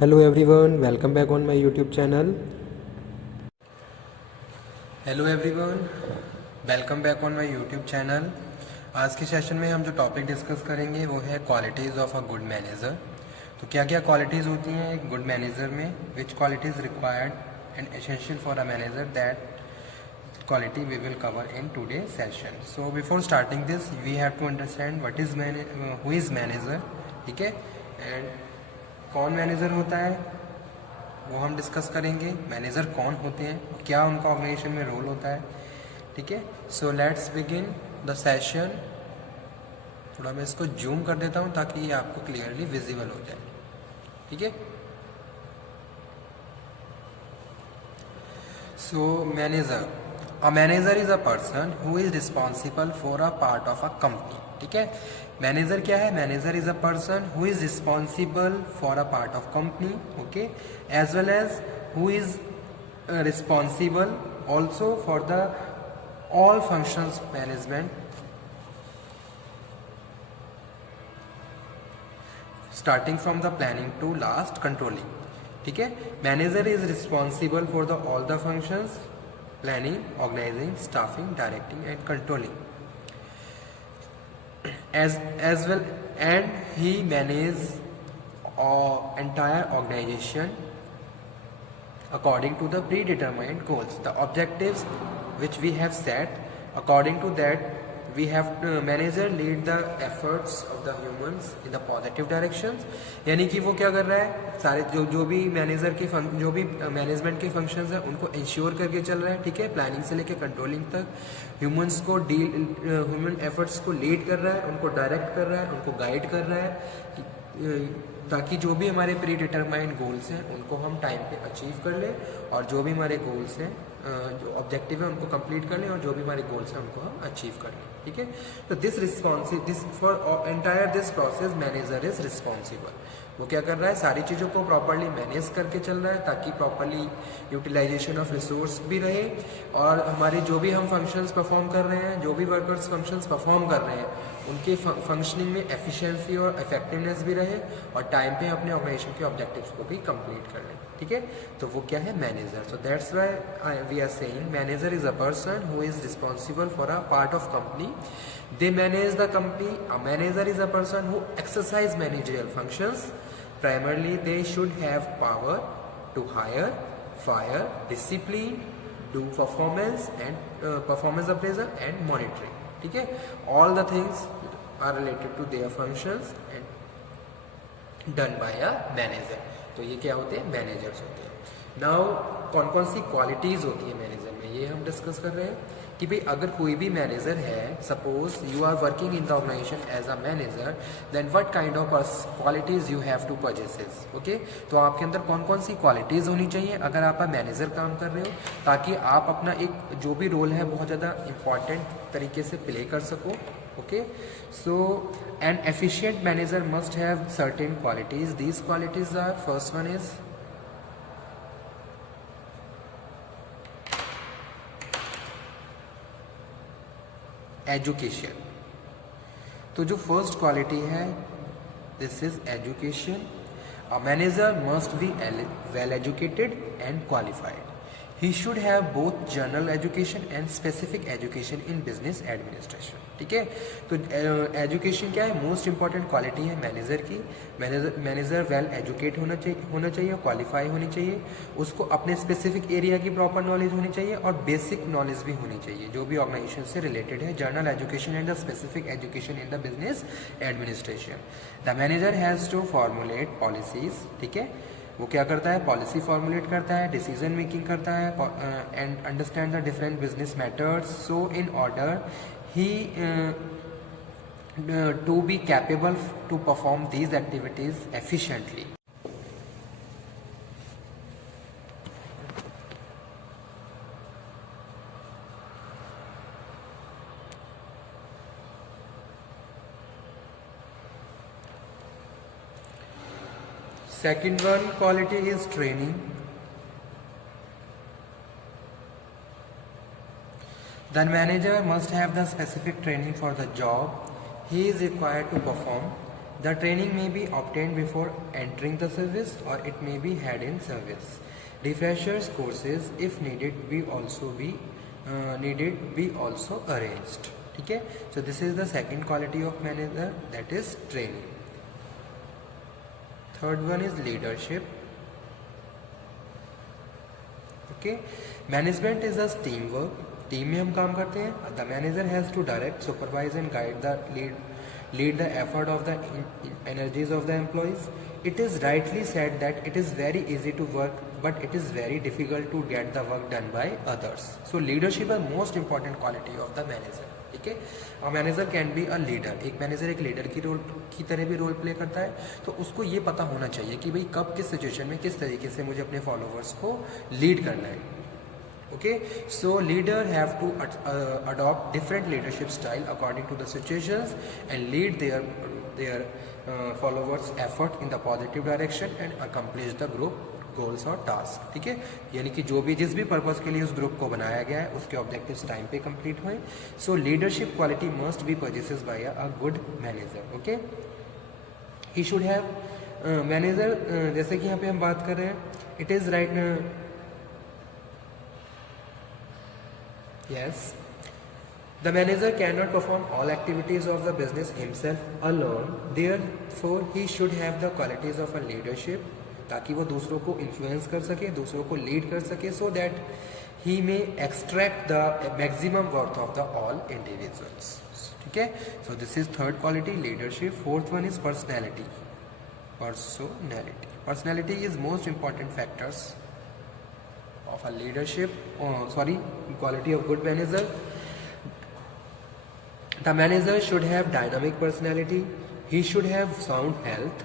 Hello everyone, welcome back on my YouTube channel. Hello everyone, welcome back on my YouTube channel. आज के सेशन में हम जो topic discuss करेंगे वो है qualities of a good manager. तो क्या क्या क्वालिटीज़ होती हैं एक गुड मैनेजर में, which qualities required and essential for a manager, that quality we will cover in today's session. So before starting this we have to understand what is who is manager, ठीक है, and कौन मैनेजर होता है वो हम डिस्कस करेंगे। मैनेजर कौन होते हैं, क्या उनका ऑर्गेनाइजेशन में रोल होता है, ठीक है। So let's begin the session. थोड़ा मैं इसको जूम कर देता हूँ ताकि ये आपको क्लियरली विजिबल हो जाए, ठीक है। So manager, a manager is a person who is responsible for a part of a company, ठीक है। मैनेजर क्या है? Manager is a person who is responsible for a part of company, okay, as well as who is responsible also for the all functions management starting from the planning to last controlling, ठीक है। Manager is responsible for the all the functions, planning, organizing, staffing, directing and controlling as well, and he manages entire organization according to the predetermined goals, the objectives which we have set. According to that we have manager lead the efforts of the humans in the positive directions, यानी कि वो क्या कर रहा है, सारे जो भी मैनेजर के जो भी मैनेजमेंट के फंक्शंस हैं उनको इंश्योर करके चल रहा है, ठीक है। प्लानिंग से लेकर कंट्रोलिंग तक ह्यूमंस को ह्यूमन एफर्ट्स को लीड कर रहा है, उनको डायरेक्ट कर रहा है, उनको गाइड कर रहा है, ताकि जो भी हमारे प्री डिटरमाइंड गोल्स हैं उनको हम टाइम पे अचीव कर लें, और जो भी हमारे गोल्स हैं जो ऑब्जेक्टिव है उनको कंप्लीट कर लें, और जो भी हमारे गोल्स हैं उनको हम अचीव कर लें, ठीक है। तो this for entire this process manager is responsible. वो क्या कर रहा है, सारी चीज़ों को प्रॉपरली मैनेज करके चल रहा है ताकि प्रॉपरली यूटिलाइजेशन ऑफ रिसोर्स भी रहे, और हमारे जो भी हम फंक्शंस परफॉर्म कर रहे हैं, जो भी वर्कर्स फंक्शंस परफॉर्म कर रहे हैं उनके फंक्शनिंग में एफिशिएंसी और इफेक्टिवनेस भी रहे, और टाइम पे अपने ऑर्गेनाइजेशन के ऑब्जेक्टिव्स को भी कंप्लीट कर लें, ठीक है। तो वो क्या है, manager. So that's why we are saying manager is a person who is responsible for a part of company, they manage the company. A manager is a person who exercise managerial functions, primarily they should have power to hire, fire, discipline, do performance and performance appraisal and monitoring, ठीक है। all the things are related to their functions and done by a manager। तो ये क्या होते हैं, मैनेजर्स होते हैं। नाउ कौन कौन सी क्वालिटीज़ होती है मैनेजर में, ये हम डिस्कस कर रहे हैं कि भाई अगर कोई भी मैनेजर है, suppose you are working in the organization as a manager, then what kind of qualities you have to possesses, okay. तो आपके अंदर कौन कौन सी क्वालिटीज़ होनी चाहिए अगर आप मैनेजर काम कर रहे हो, ताकि आप अपना एक जो भी रोल है बहुत ज़्यादा इंपॉर्टेंट तरीके से प्ले कर सको, okay. So an efficient manager must have certain qualities. These qualities are, first one is education. तो जो फर्स्ट क्वालिटी है this is education. A manager must be well educated and qualified. He should have both general education and specific education in business administration, ठीक है। तो education क्या है, most important quality है manager की। मैनेजर वेल एजुकेट होना चाहिए, qualify होनी चाहिए, उसको अपने स्पेसिफिक एरिया की प्रॉपर नॉलेज होनी चाहिए, और बेसिक नॉलेज भी होनी चाहिए जो भी ऑर्गेनाइजेशन से रिलेटेड है, general education and the specific education in the business administration. The manager has to formulate policies, ठीक है। वो क्या करता है, पॉलिसी फॉर्मुलेट करता है, डिसीजन मेकिंग करता है, and understand the different business matters, so in order he to be capable to perform these activities efficiently. Second one quality is training. The manager must have the specific training for the job he is required to perform. The training may be obtained before entering the service or it may be had in service. Refreshers courses if needed be also arranged. ठीक है. So this is the second quality of manager, that is training. Third one is leadership. Okay. Management is a teamwork. Team में हम काम करते हैं. The manager has to direct, supervise and guide the lead the effort of the energies of the employees. It is rightly said that it is very easy to work, but it is very difficult to get the work done by others. So leadership is most important quality of the manager. ठीक है. A manager can be a leader. एक मैनेजर एक लीडर की तरह भी role play करता है. तो उसको ये पता होना चाहिए कि भाई कब किस सिचुएशन में किस तरीके से मुझे अपने फॉलोअर्स को लीड करना है. Okay, so leader have to adopt different leadership style according to the situations and lead their followers effort in the positive direction and accomplish the group goals or task. ठीक है. यानी कि जो भी जिस भी पर्पस के लिए उस ग्रुप को बनाया गया है उसके ऑब्जेक्टिव्स टाइम पे कंप्लीट हुए. सो leadership quality must be possessed by a good manager. Okay, he should have manager जैसे कि यहाँ पे हम बात कर रहे हैं. It is right. Yes, the manager cannot perform all activities of the business himself alone. Therefore, he should have the qualities of a leadership, ताकि वो दूसरों को influence कर सके, दूसरों को lead कर सके, so that he may extract the maximum worth of the all individuals. ठीक है. So this is third quality, leadership. Fourth one is personality. Personality is most important factors of a leadership, quality of good manager. The manager should have dynamic personality. He should have sound health,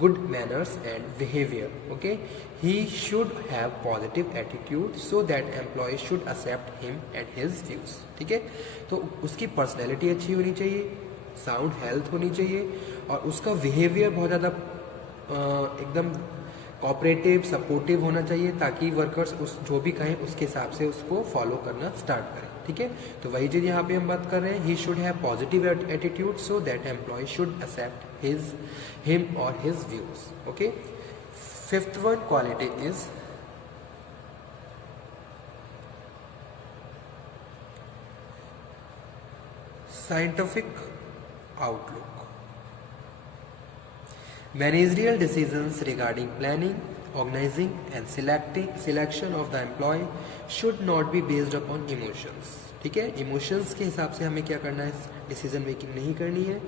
good manners and behavior. Okay, he should have positive attitude so that employees should accept him and his views. ठीक है. तो उसकी पर्सनैलिटी अच्छी होनी चाहिए, sound health होनी चाहिए और उसका बिहेवियर बहुत ज़्यादा एकदम कोऑपरेटिव सपोर्टिव होना चाहिए ताकि वर्कर्स उस जो भी कहें उसके हिसाब से उसको फॉलो करना स्टार्ट करें. ठीक है. तो वही चीज़ यहाँ पे हम बात कर रहे हैं. He should have positive attitude so that employ should accept him और his views. Okay. Fifth one quality is scientific outlook. Managerial decisions regarding planning, organizing and selection of the employee should not be based upon emotions. ठीक है. इमोशंस के हिसाब से हमें क्या करना है, डिसीजन मेकिंग नहीं करनी है.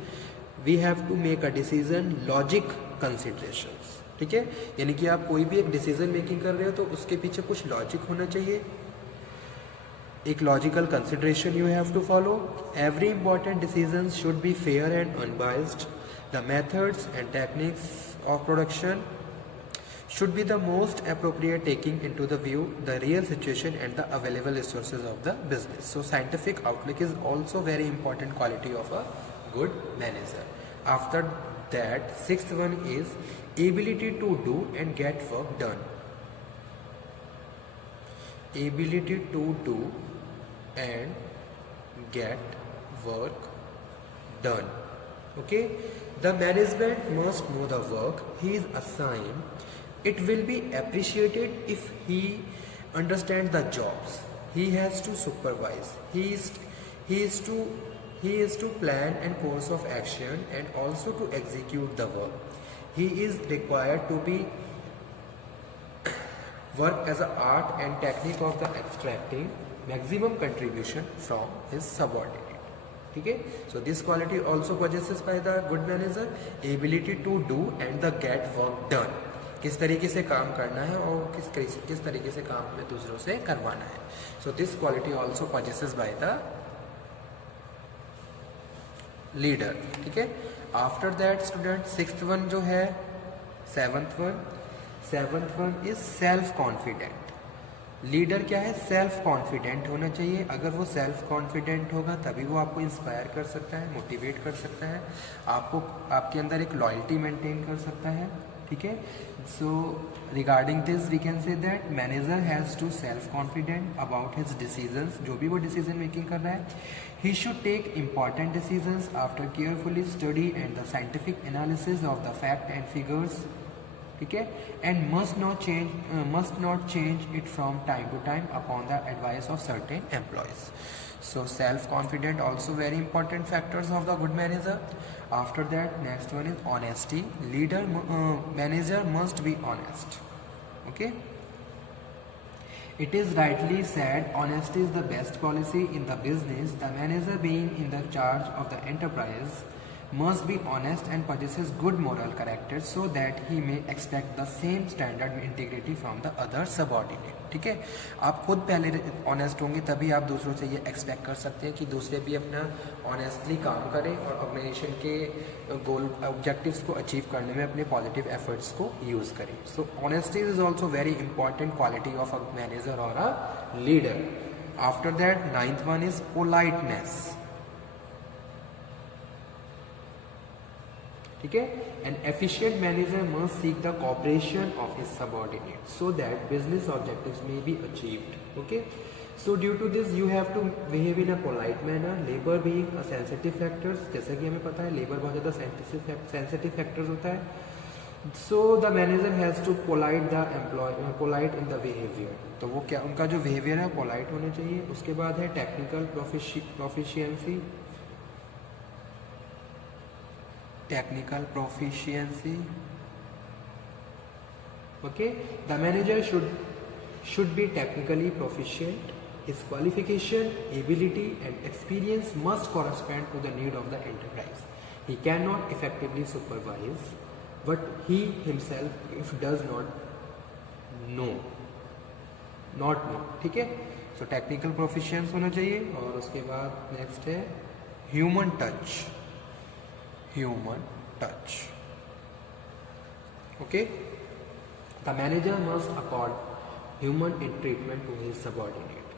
We have to make a decision logic considerations. ठीक है. यानी कि आप कोई भी एक डिसीजन मेकिंग कर रहे हो तो उसके पीछे कुछ लॉजिक होना चाहिए, एक logical consideration you have to follow. Every important decision should be fair and unbiased. The methods and techniques of production should be the most appropriate, taking into the view the real situation and the available resources of the business. So scientific outlook is also very important quality of a good manager. After that, sixth one is ability to do and get work done. Ability to do and get work done. Okay. The management must know the work he is assigned. It will be appreciated if he understands the jobs he has to supervise. He is to plan and course of action and also to execute the work. He is required to be work as an art and technique of the extracting maximum contribution from his subordinate. ठीक है. So this quality also possessed by the good manager. Ability to do and the get work done. किस तरीके से काम करना है और किस तरीके से काम हमें दूसरों से करवाना है. So this quality also possessed by the leader. ठीक है. After that student sixth one जो है, seventh one is self confident. Leader क्या है, सेल्फ कॉन्फिडेंट होना चाहिए. अगर वो सेल्फ कॉन्फिडेंट होगा तभी वो आपको इंस्पायर कर सकता है, मोटिवेट कर सकता है, आपको आपके अंदर एक लॉयल्टी मेंटेन कर सकता है. ठीक है. So regarding this we can say that manager has to self confident about his decisions. जो भी वो decision making कर रहा है, he should take important decisions after carefully study and the scientific analysis of the fact and figures. ठीक है, and must not change it from time to time upon the advice of certain employees. So self confident also very important factors of the good manager. After that, next one is honesty. Manager must be honest. Okay, it is rightly said honesty is the best policy in the business. The manager, being in the charge of the enterprise, must be honest and possesses good moral character so that he may expect the same standard of integrity from the other subordinate. ठीक है, आप खुद पहले ऑनेस्ट होंगे तभी आप दूसरों से ये एक्सपेक्ट कर सकते हैं कि दूसरे भी अपना ऑनेस्टली काम करें और ऑर्गेनाइजेशन के गोल ऑब्जेक्टिव्स को अचीव करने में अपने पॉजिटिव एफर्ट्स को यूज़ करें. So honesty is also very important quality of a manager और a leader. After that, 9th one is politeness. ठीक है, an efficient manager must seek the cooperation of his subordinates so that business objectives may be achieved. Okay, so due to this you have to behave in a polite manner. Labor being a sensitive factors, जैसा कि हमें पता है लेबर बहुत ज़्यादा sensitive factors होता है. So the manager has to polite the employee, polite in the behavior. तो वो क्या, उनका जो behavior है polite होना चाहिए. उसके बाद है technical proficiency. Okay, the manager should be technically proficient. His qualification, ability and experience must correspond to the need of the enterprise. He cannot effectively supervise what he himself does not know. ठीक है, so technical proficiency होना चाहिए. और उसके बाद next है human touch. Okay, the manager must accord human treatment to his subordinate.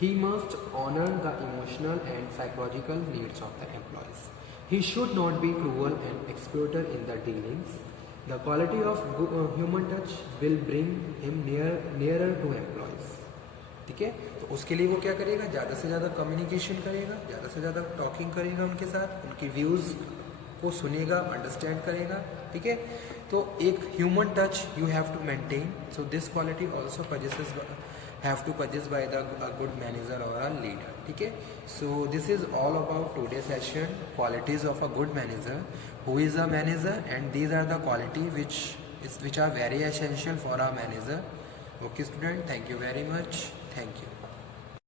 He must honor the emotional and psychological needs of the employees. He should not be cruel and exploiter in the dealings. The quality of human touch will bring him nearer to employees. ठीक है, तो उसके लिए वो क्या करेगा, ज़्यादा से ज़्यादा कम्युनिकेशन करेगा, ज़्यादा से ज़्यादा टॉकिंग करेगा उनके साथ, उनकी व्यूज़ को सुनेगा, अंडरस्टैंड करेगा. ठीक है, तो एक human touch you have to maintain. So this quality also have to possess by the good manager और अ लीडर. ठीक है, so this is all about today session, qualities of a good manager. Who is a manager and these are the quality which are very essential for our manager. Okay student, thank you very much. Thank you.